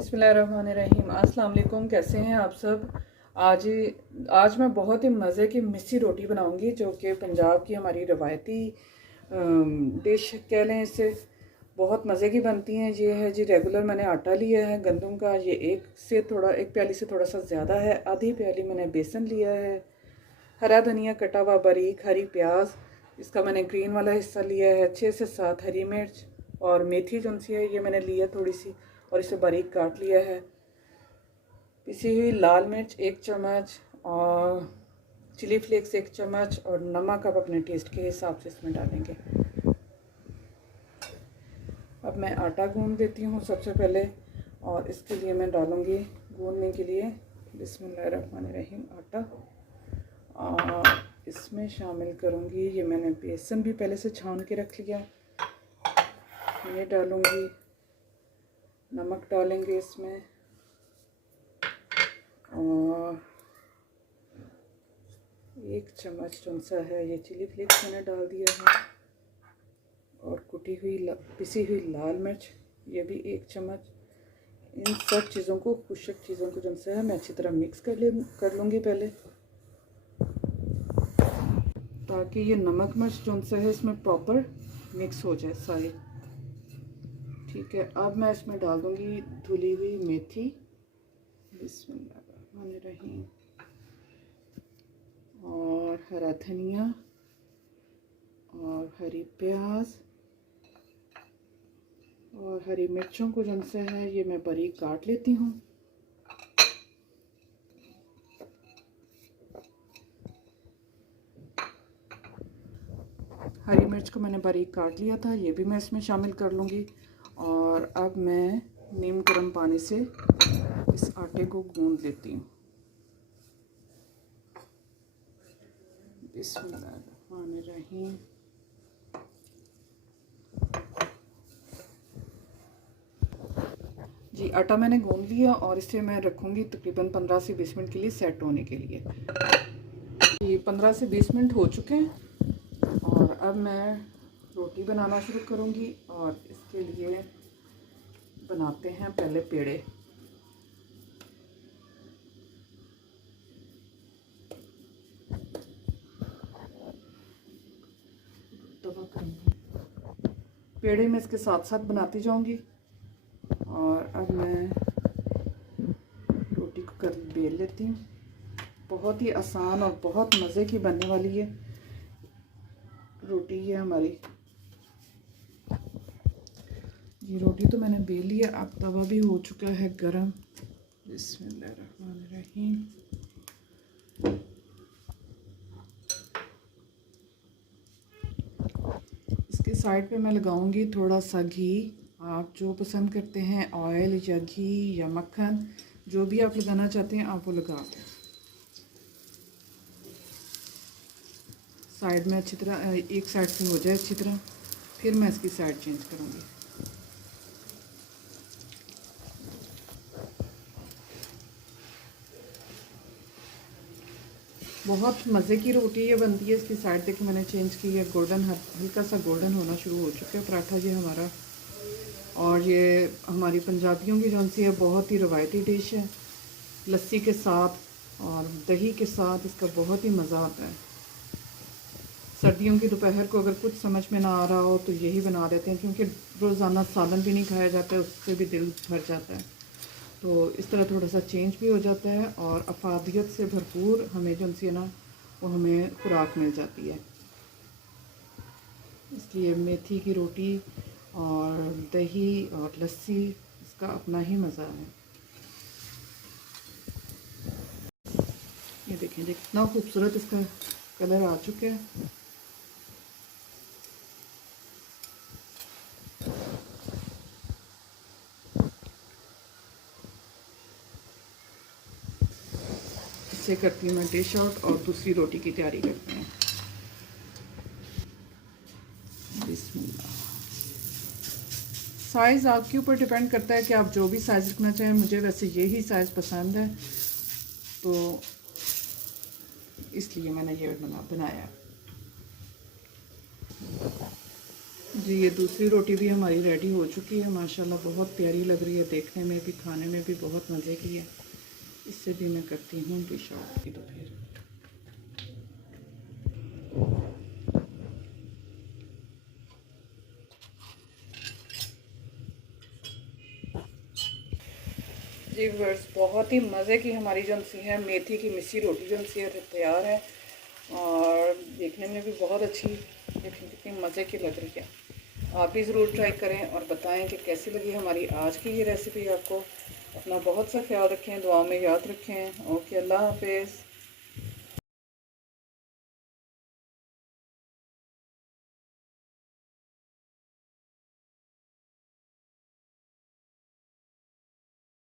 बिस्मिल्लाहिर्रहमानिर्रहीम। अस्सलाम वालेकुम। कैसे हैं आप सब? आज मैं बहुत ही मज़े की मिस्सी रोटी बनाऊंगी, जो कि पंजाब की हमारी रवायती डिश कह लें इसे। बहुत मज़े की बनती हैं। ये है जी, रेगुलर मैंने आटा लिया है गंदम का। ये एक प्याली से थोड़ा सा ज़्यादा है। आधी प्याली मैंने बेसन लिया है। हरा धनिया कटा हुआ बारीक, हरी प्याज, इसका मैंने ग्रीन वाला हिस्सा लिया है। 6 से 7 हरी मिर्च और मेथी जो सी है ये मैंने लिया थोड़ी सी, और इसे बारीक काट लिया है। पिसी हुई लाल मिर्च 1 चम्मच और चिली फ्लेक्स 1 चम्मच, और नमक आप अपने टेस्ट के हिसाब से इसमें डालेंगे। अब मैं आटा गूंद देती हूँ सबसे पहले, और इसके लिए मैं डालूँगी गूंदने के लिए बिस्मिल्लाहिर्रहमानिर्रहीम आटा, और इसमें शामिल करूँगी, ये मैंने बेसन भी पहले से छान के रख लिया, ये डालूँगी। नमक डालेंगे इसमें, और 1 चम्मच जो सा है ये चिली फ्लेक्स मैंने डाल दिया है, और पिसी हुई लाल मिर्च ये भी 1 चम्मच। इन सब चीज़ों को, खुशक चीज़ों को जो सा है मैं अच्छी तरह मिक्स कर लूँगी पहले, ताकि ये नमक मिर्च जो सा है इसमें प्रॉपर मिक्स हो जाए सारी। ठीक है, अब मैं इसमें डाल दूँगी धुली हुई मेथी बिस्मिल्लाहिर्रहमानिर्रहीम, और हरा धनिया और हरी प्याज और हरी मिर्चों को जो सा है ये मैं बारीक काट लेती हूँ। हरी मिर्च को मैंने बारीक काट लिया था, ये भी मैं इसमें शामिल कर लूँगी। और अब मैं नीम गर्म पानी से इस आटे को गूंद लेती हूँ। बिस्मिल्लाहिर्रहमानिर्रहीम। जी, आटा मैंने गूंद लिया, और इसे मैं रखूँगी तकरीबन 15 से 20 मिनट के लिए सेट होने के लिए। ये 15 से 20 मिनट हो चुके हैं, और अब मैं रोटी बनाना शुरू करूँगी। और इसके लिए बनाते हैं पहले पेड़े। पेड़े में इसके साथ साथ बनाती जाऊंगी। और अब मैं रोटी को बेल लेती हूँ। बहुत ही आसान और बहुत मज़े की बनने वाली है रोटी ये हमारी। ये रोटी तो मैंने बेल लिया, अब तवा भी हो चुका है गरम। बिस्मिल्लाहिर्रहमानिर्रहीम। इसके साइड पे मैं लगाऊंगी थोड़ा सा घी। आप जो पसंद करते हैं, ऑयल या घी या मक्खन, जो भी आप लगाना चाहते हैं आप वो लगा दें। साइड में अच्छी तरह, एक साइड से हो जाए अच्छी तरह, फिर मैं इसकी साइड चेंज करूँगी। बहुत मज़े की रोटी ये बनती है। इसकी साइड देखिए मैंने चेंज की है, गोल्डन, हल्का सा गोल्डन होना शुरू हो चुका है पराठा ये हमारा। और ये हमारी पंजाबियों की जो सी है बहुत ही रवायती डिश है। लस्सी के साथ और दही के साथ इसका बहुत ही मज़ा आता है। सर्दियों की दोपहर को अगर कुछ समझ में ना आ रहा हो तो यही बना देते हैं, क्योंकि रोज़ाना सालन भी नहीं खाया जाता है, उससे भी दिल भर जाता है। तो इस तरह थोड़ा सा चेंज भी हो जाता है, और अफादियत से भरपूर हमें जो सी है ना वो हमें खुराक मिल जाती है। इसलिए मेथी की रोटी और दही और लस्सी, इसका अपना ही मज़ा है। ये देखें कितना खूबसूरत इसका कलर आ चुका है। इसे करती हूँ मैं डिश आउट, और दूसरी रोटी की तैयारी करते हैं। बिस्मिल्लाह। साइज़ आपके ऊपर डिपेंड करता है कि आप जो भी साइज़ रखना चाहें। मुझे वैसे यही साइज़ पसंद है, तो इसलिए मैंने ये बनाया। जी ये दूसरी रोटी भी हमारी रेडी हो चुकी है माशाल्लाह, बहुत प्यारी लग रही है, देखने में भी खाने में भी बहुत मज़े की है। इससे भी मैं करती हूँ डिश आउट की। तो फिर जी व्यूअर्स, बहुत ही मज़े की हमारी जो सी है मेथी की मिस्सी रोटी जो सी है तैयार है, और देखने में भी बहुत अच्छी, देखिए कितनी मज़े की लग रही है। आप भी ज़रूर ट्राई करें और बताएं कि कैसी लगी हमारी आज की ये रेसिपी आपको। अपना बहुत सा ख्याल रखें, दुआ में याद रखें। ओके, अल्लाह हाफिज़।